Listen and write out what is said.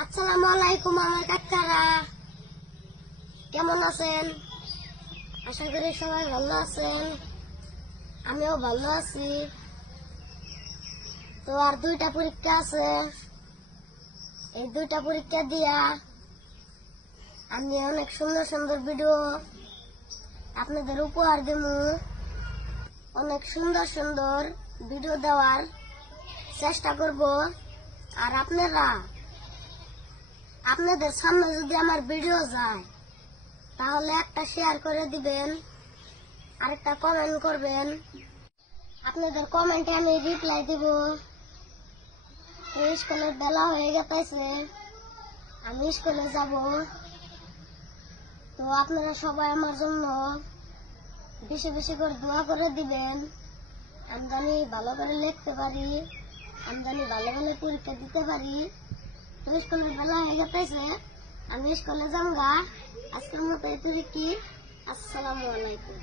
আসসালামু আলাইকুম আমার কাকারা, কেমন আছেন? আশা করি সবাই ভালো আছেন, আমিও ভালো আছি। তো আর 2টা পরীক্ষা আছে, এই 2টা পরীক্ষা দিয়া আমি অনেক সুন্দর সুন্দর ভিডিও আপনাদের উপহার দেব। অনেক সুন্দর সুন্দর ভিডিও দেওয়ার চেষ্টা করব। আর আপনাদের সামনে যদি আমার ভিডিও যায় তাহলে একটা শেয়ার করে দিবেন, আরেকটা কমেন্ট করবেন। আপনাদের কমেন্টে আমি রিপ্লাই দিব। স্কুলের বেলা হয়ে গেছে, আমি স্কুলে যাব। তো আপনারা সবাই আমার জন্য বেশি বেশি করে দোয়া করে দিবেন। আমি জানি ভালো করে লিখতে পারি, আমি জানি ভালো ভালো পরীক্ষা দিতে পারি। তো স্কুলের বেলা হয়ে গেছে, আমি স্কুলে যামগা। আজকের মতো এতটুকু। আসসালামু আলাইকুম।